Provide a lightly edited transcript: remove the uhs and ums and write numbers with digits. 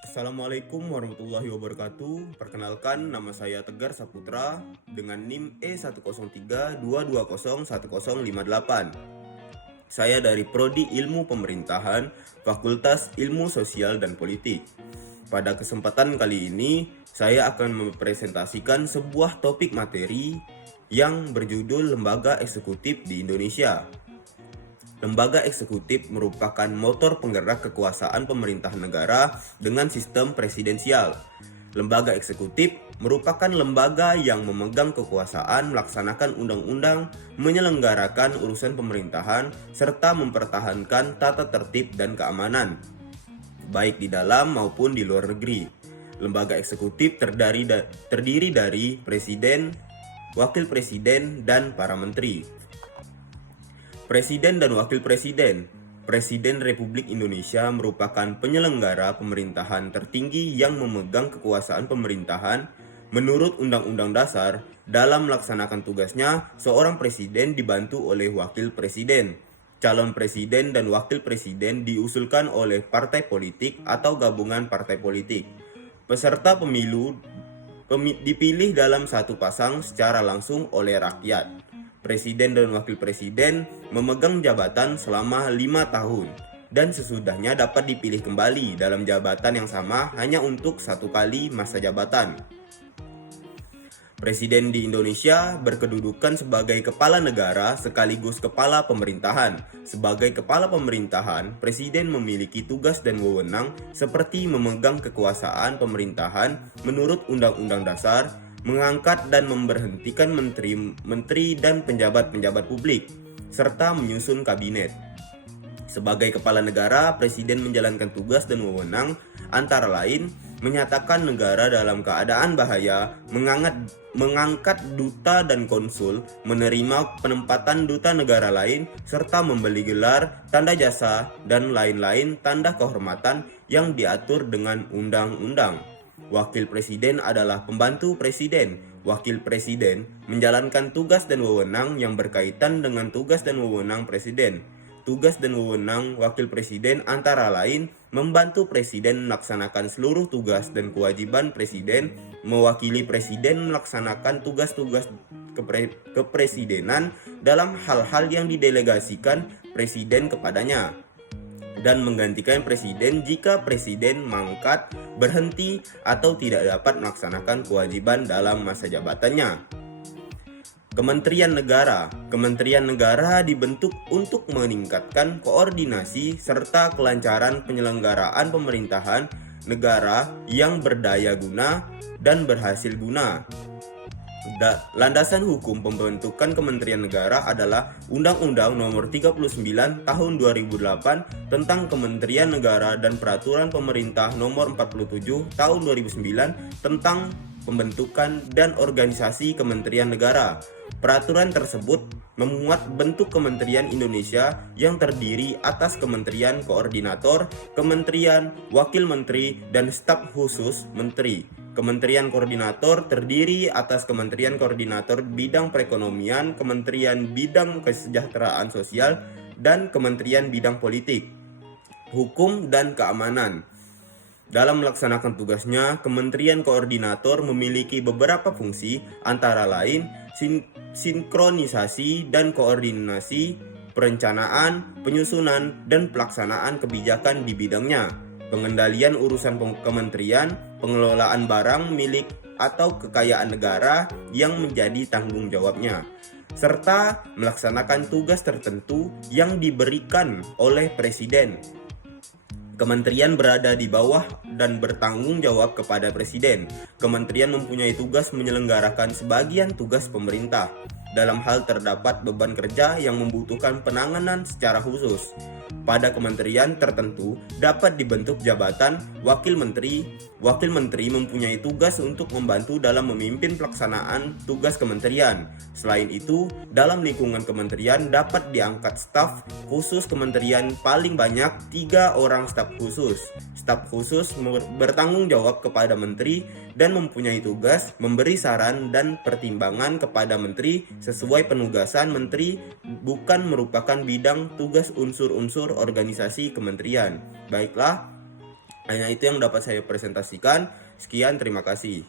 Assalamualaikum warahmatullahi wabarakatuh. Perkenalkan, nama saya Tegar Saputra dengan NIM E10322010058. Saya dari Prodi Ilmu Pemerintahan, Fakultas Ilmu Sosial dan Politik. Pada kesempatan kali ini, saya akan mempresentasikan sebuah topik materi yang berjudul Lembaga Eksekutif di Indonesia. Lembaga eksekutif merupakan motor penggerak kekuasaan pemerintahan negara dengan sistem presidensial. Lembaga eksekutif merupakan lembaga yang memegang kekuasaan melaksanakan undang-undang, menyelenggarakan urusan pemerintahan, serta mempertahankan tata tertib dan keamanan, baik di dalam maupun di luar negeri. Lembaga eksekutif terdiri dari presiden, wakil presiden, dan para menteri. Presiden dan Wakil Presiden. Presiden Republik Indonesia merupakan penyelenggara pemerintahan tertinggi yang memegang kekuasaan pemerintahan. Menurut Undang-Undang Dasar, dalam melaksanakan tugasnya, seorang presiden dibantu oleh wakil presiden. Calon presiden dan wakil presiden diusulkan oleh partai politik atau gabungan partai politik. Peserta pemilu dipilih dalam satu pasang secara langsung oleh rakyat. Presiden dan wakil presiden memegang jabatan selama 5 tahun dan sesudahnya dapat dipilih kembali dalam jabatan yang sama hanya untuk satu kali masa jabatan. Presiden di Indonesia berkedudukan sebagai kepala negara sekaligus kepala pemerintahan. Sebagai kepala pemerintahan, presiden memiliki tugas dan wewenang seperti memegang kekuasaan pemerintahan menurut Undang-Undang Dasar, mengangkat dan memberhentikan menteri dan pejabat-pejabat publik, serta menyusun kabinet. Sebagai kepala negara, presiden menjalankan tugas dan wewenang antara lain menyatakan negara dalam keadaan bahaya, mengangkat duta dan konsul, menerima penempatan duta negara lain, serta membeli gelar, tanda jasa, dan lain-lain tanda kehormatan yang diatur dengan undang-undang. Wakil presiden adalah pembantu presiden. Wakil presiden menjalankan tugas dan wewenang yang berkaitan dengan tugas dan wewenang presiden. Tugas dan wewenang wakil presiden antara lain membantu presiden melaksanakan seluruh tugas dan kewajiban presiden, mewakili presiden melaksanakan tugas-tugas kepresidenan dalam hal-hal yang didelegasikan presiden kepadanya, dan menggantikan presiden jika presiden mangkat, berhenti, atau tidak dapat melaksanakan kewajiban dalam masa jabatannya. Kementerian Negara. Kementerian Negara dibentuk untuk meningkatkan koordinasi serta kelancaran penyelenggaraan pemerintahan negara yang berdaya guna dan berhasil guna. Landasan hukum pembentukan Kementerian Negara adalah Undang-Undang Nomor 39 Tahun 2008 tentang Kementerian Negara dan Peraturan Pemerintah Nomor 47 Tahun 2009 tentang pembentukan dan organisasi Kementerian Negara. Peraturan tersebut memuat bentuk Kementerian Indonesia yang terdiri atas Kementerian Koordinator, Kementerian, Wakil Menteri, dan Staf Khusus Menteri. Kementerian Koordinator terdiri atas Kementerian Koordinator Bidang Perekonomian, Kementerian Bidang Kesejahteraan Sosial, dan Kementerian Bidang Politik, Hukum, dan Keamanan. Dalam melaksanakan tugasnya, Kementerian Koordinator memiliki beberapa fungsi, antara lain sinkronisasi dan koordinasi, perencanaan, penyusunan, dan pelaksanaan kebijakan di bidangnya, pengendalian urusan kementerian, pengelolaan barang milik atau kekayaan negara yang menjadi tanggung jawabnya, serta melaksanakan tugas tertentu yang diberikan oleh Presiden. Kementerian berada di bawah dan bertanggung jawab kepada Presiden. Kementerian mempunyai tugas menyelenggarakan sebagian tugas pemerintah. Dalam hal terdapat beban kerja yang membutuhkan penanganan secara khusus. Pada kementerian tertentu dapat dibentuk jabatan wakil menteri. Wakil menteri mempunyai tugas untuk membantu dalam memimpin pelaksanaan tugas kementerian. Selain itu, dalam lingkungan kementerian dapat diangkat staf khusus kementerian paling banyak 3 orang staf khusus. Staf khusus bertanggung jawab kepada menteri dan mempunyai tugas memberi saran dan pertimbangan kepada menteri sesuai penugasan menteri, bukan merupakan bidang tugas unsur-unsur organisasi kementerian. Baiklah, Hanya itu yang dapat saya presentasikan. Sekian, terima kasih.